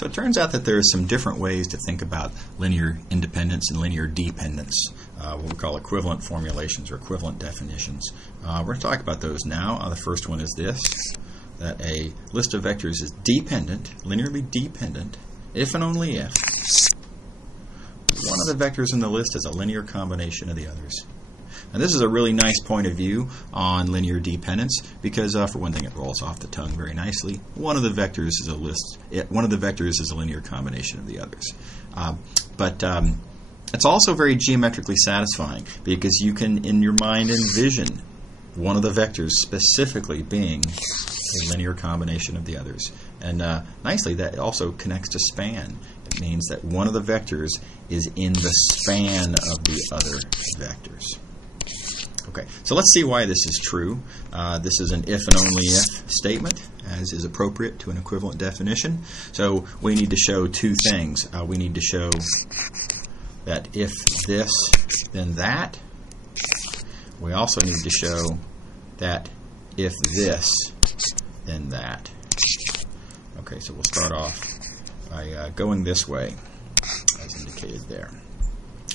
So it turns out that there are some different ways to think about linear independence and linear dependence, what we call equivalent formulations or equivalent definitions. We're going to talk about those now. The first one is this, that a list of vectors is dependent, linearly dependent, if and only if one of the vectors in the list is a linear combination of the others. And this is a really nice point of view on linear dependence because, for one thing, it rolls off the tongue very nicely. One of the vectors is a list. One of the vectors is a linear combination of the others. But it's also very geometrically satisfying because you can, in your mind, envision one of the vectors specifically being a linear combination of the others. And nicely, that also connects to span. It means that one of the vectors is in the span of the other vectors. Okay, so let's see why this is true. This is an if and only if statement, as is appropriate to an equivalent definition. So we need to show two things. We need to show that if this, then that. We also need to show that if this, then that. Okay, so we'll start off by going this way, as indicated there.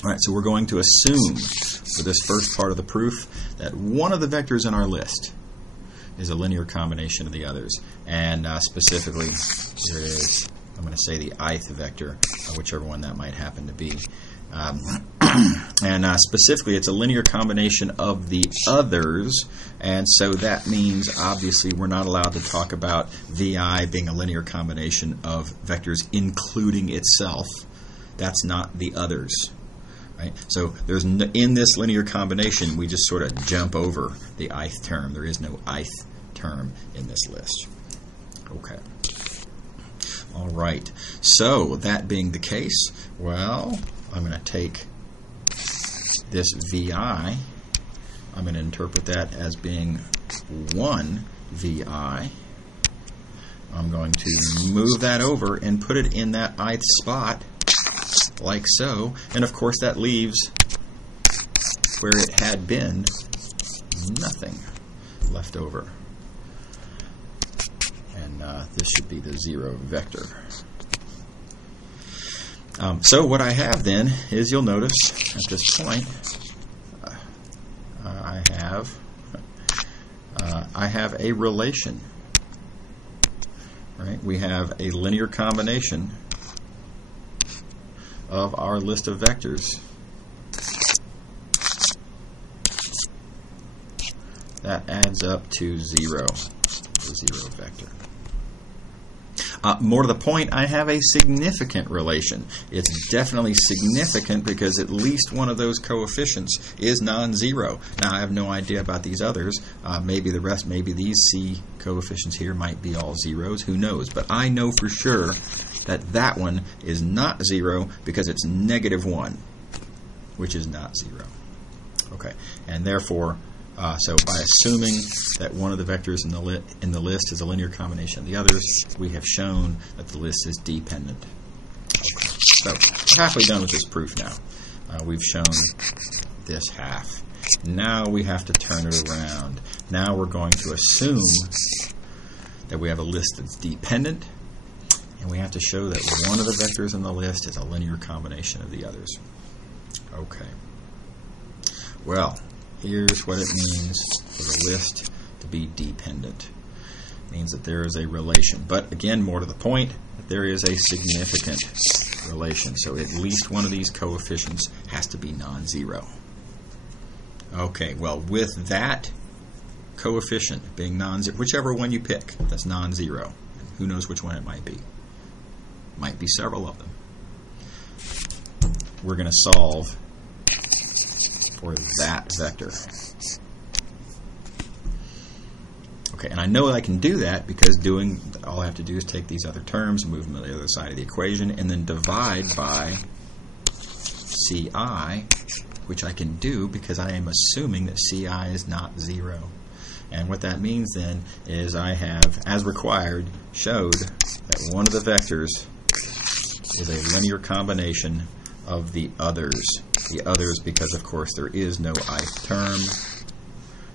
All right, so we're going to assume for this first part of the proof that one of the vectors in our list is a linear combination of the others. And specifically, there is, I'm going to say the ith vector, whichever one that might happen to be. And specifically, it's a linear combination of the others. And so that means, obviously, we're not allowed to talk about vi being a linear combination of vectors including itself. That's not the others. Right? So there's in this linear combination, we just sort of jump over the ith term. There is no ith term in this list. Okay. All right. So that being the case, well, I'm going to take this vi. I'm going to interpret that as being 1 vi. I'm going to move that over and put it in that ith spot, like so, and of course that leaves where it had been nothing left over, and this should be the 0 vector. So what I have then is, you'll notice at this point I have a relation, right? We have a linear combination of our list of vectors that adds up to 0, the 0 vector. More to the point, I have a significant relation. It's definitely significant because at least one of those coefficients is non-zero. Now, I have no idea about these others. Maybe the rest, maybe these C coefficients here might be all zeros. Who knows? But I know for sure that that one is not 0 because it's -1, which is not 0. Okay, and therefore, so by assuming that one of the vectors in the list is a linear combination of the others, we have shown that the list is dependent. Okay. So we're halfway done with this proof now. We've shown this half. Now we have to turn it around. Now we're going to assume that we have a list that's dependent, and we have to show that one of the vectors in the list is a linear combination of the others. Okay. Well, here's what it means for the list to be dependent. It means that there is a relation. But again, more to the point, that there is a significant relation. So at least one of these coefficients has to be non-zero. Okay, well, with that coefficient being non-zero, whichever one you pick that's non-zero, who knows which one it might be. Might be several of them. We're going to solve for that vector. Okay, and I know I can do that because all I have to do is take these other terms, move them to the other side of the equation, and then divide by Ci, which I can do because I am assuming that Ci is not 0. And what that means then is I have, as required, showed that one of the vectors is a linear combination of the others. The others because, of course, there is no ith term.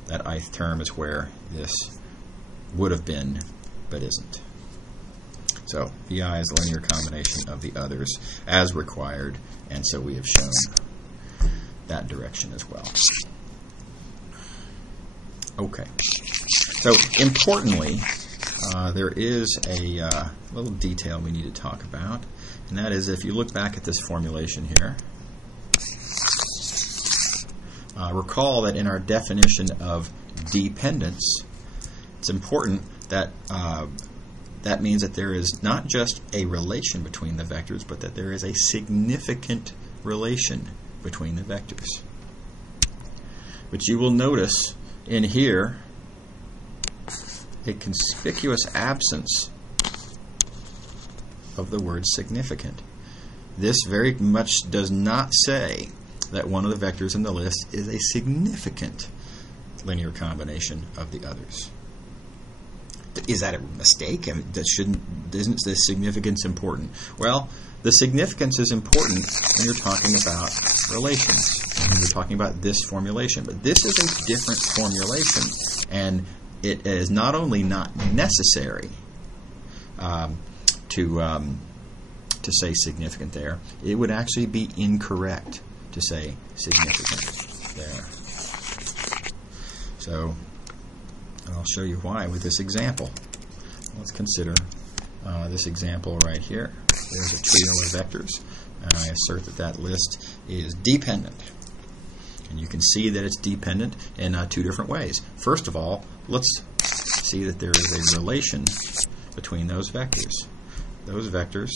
That ith term is where this would have been, but isn't. So VI is a linear combination of the others as required, and so we have shown that direction as well. Okay. So importantly, there is a little detail we need to talk about, and that is if you look back at this formulation here, recall that in our definition of dependence, it's important that that means that there is not just a relation between the vectors, but that there is a significant relation between the vectors. But you will notice in here a conspicuous absence of the word significant. This very much does not say that one of the vectors in the list is a significant linear combination of the others. Is that a mistake? I mean, isn't the significance important? Well, the significance is important when you're talking about relations, when you're talking about this formulation. But this is a different formulation, and it is not only not necessary to say significant there, it would actually be incorrect to say significant there. So I'll show you why with this example. Let's consider this example right here. There's a trio of vectors, and I assert that that list is dependent. And you can see that it's dependent in two different ways. First of all, let's see that there is a relation between those vectors. Those vectors,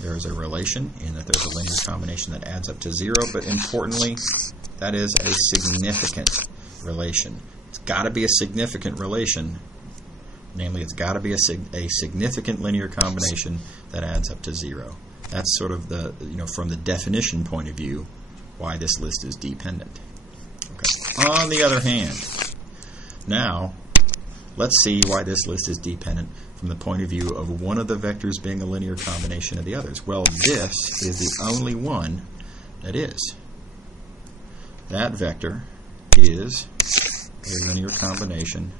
there is a relation in that there's a linear combination that adds up to 0, but importantly, that is a significant relation. It's got to be a significant relation. Namely, it's got to be a significant linear combination that adds up to 0. That's sort of the, from the definition point of view, why this list is dependent. Okay. On the other hand, now let's see why this list is dependent from the point of view of one of the vectors being a linear combination of the others. Well, this is the only one that is. That vector is a linear combination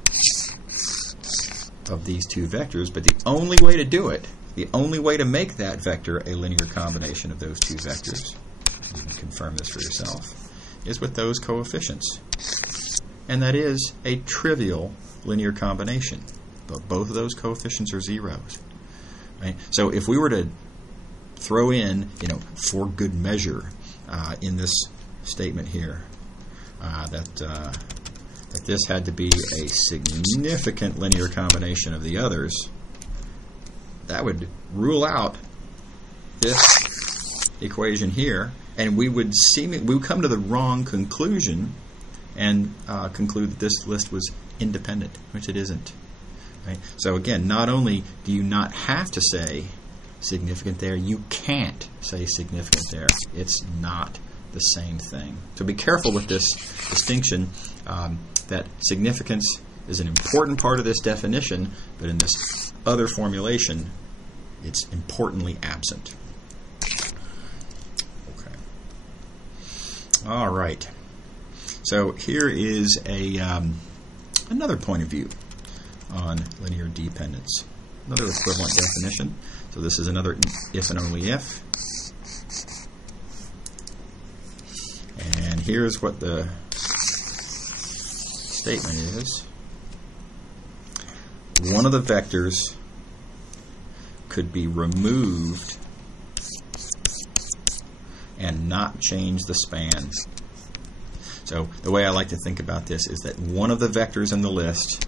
of these two vectors, but the only way to do it, the only way to make that vector a linear combination of those two vectors, you can confirm this for yourself, is with those coefficients. And that is a trivial linear combination. But both of those coefficients are zeros. Right? So if we were to throw in, for good measure in this statement here, that this had to be a significant linear combination of the others, that would rule out this equation here, and we would come to the wrong conclusion and conclude that this list was independent, which it isn't. Right? So again, not only do you not have to say significant there, you can't say significant there. It's not the same thing. So be careful with this distinction that significance is an important part of this definition, but in this other formulation, it's importantly absent. Okay. All right. So here is another point of view on linear dependence. Another equivalent definition. So this is another if and only if. And here's what the statement is. One of the vectors could be removed and not change the span. So the way I like to think about this is that one of the vectors in the list,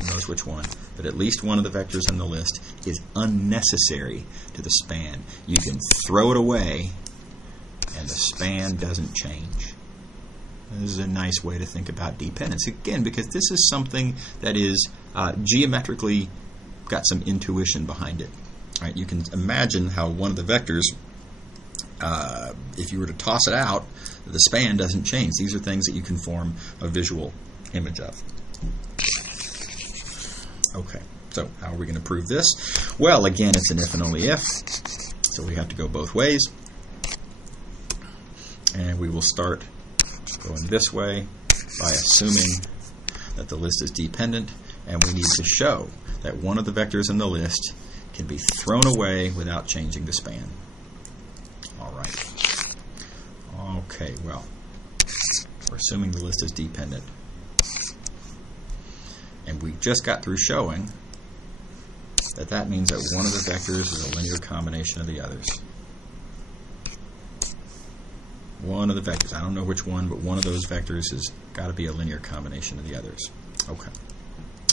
who knows which one, but at least one of the vectors in the list is unnecessary to the span. You can throw it away and the span doesn't change. This is a nice way to think about dependence. Again, because this is something that is geometrically got some intuition behind it. Right? You can imagine how one of the vectors, if you were to toss it out, the span doesn't change. These are things that you can form a visual image of. Okay, so how are we going to prove this? Well, again, it's an if and only if, so we have to go both ways. And we will start going this way by assuming that the list is dependent, and we need to show that one of the vectors in the list can be thrown away without changing the span. All right. Okay, well, we're assuming the list is dependent. And we just got through showing that that means that one of the vectors is a linear combination of the others. One of the vectors, I don't know which one, but one of those vectors has got to be a linear combination of the others. Okay.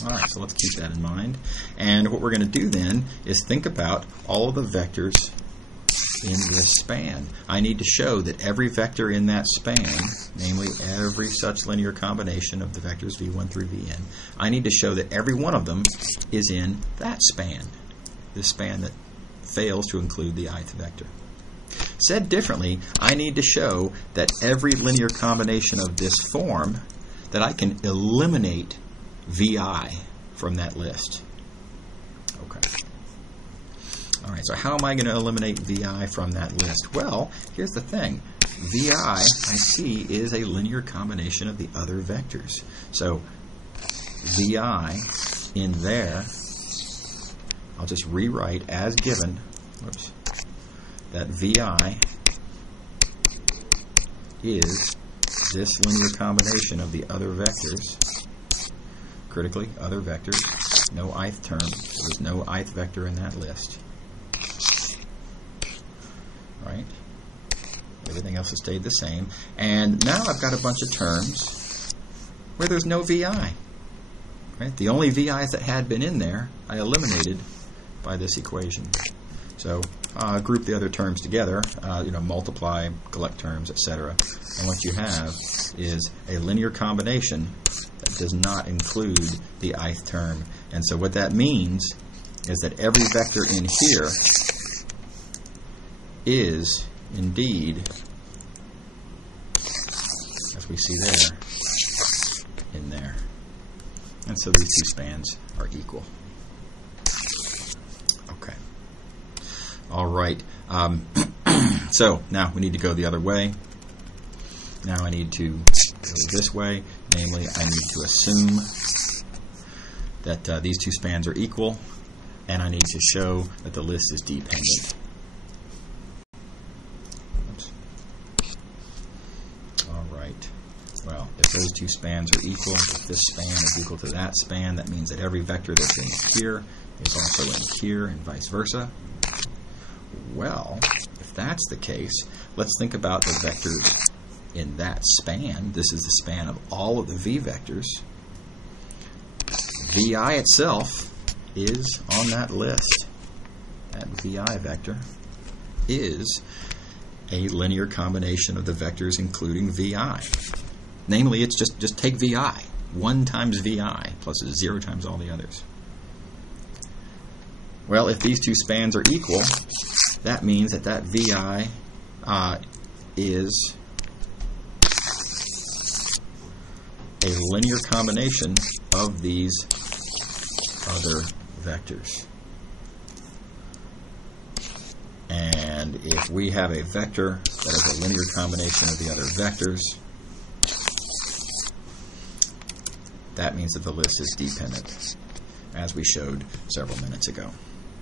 All right, so let's keep that in mind. And what we're going to do then is think about all of the vectors in this span. I need to show that every vector in that span, namely every such linear combination of the vectors v1 through vn, I need to show that every one of them is in that span, this span that fails to include the ith vector. Said differently, I need to show that every linear combination of this form, that I can eliminate vi from that list. Okay. All right, so how am I going to eliminate vi from that list? Well, here's the thing. Vi, I see, is a linear combination of the other vectors. So vi in there, I'll just rewrite as given, whoops, that vi is this linear combination of the other vectors. Critically, other vectors, no ith term, so there's no ith vector in that list. Right? Everything else has stayed the same. And now I've got a bunch of terms where there's no vi. Right? The only vi's that had been in there, I eliminated by this equation. So group the other terms together, multiply, collect terms, etc. And what you have is a linear combination that does not include the ith term. And so what that means is that every vector in here is indeed, as we see there, in there. And so these two spans are equal. Okay. All right. So now we need to go the other way. Now I need to go this way. Namely, I need to assume that these two spans are equal, and I need to show that the list is dependent. Oops. All right. Well, if those two spans are equal, if this span is equal to that span, that means that every vector that's in here is also in here, and vice versa. Well, if that's the case, let's think about the vectors in that span. This is the span of all of the v vectors. Vi itself is on that list. That vi vector is a linear combination of the vectors including vi. Namely, it's just take vi. 1 times vi plus 0 times all the others. Well, if these two spans are equal, that means that that vi is a linear combination of these other vectors. And if we have a vector that is a linear combination of the other vectors, that means that the list is dependent, as we showed several minutes ago.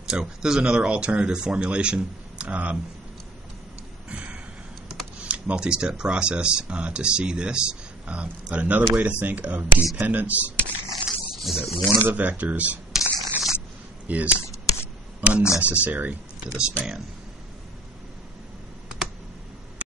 So this is another alternative formulation, multi-step process to see this. But another way to think of dependence is that one of the vectors is unnecessary to the span.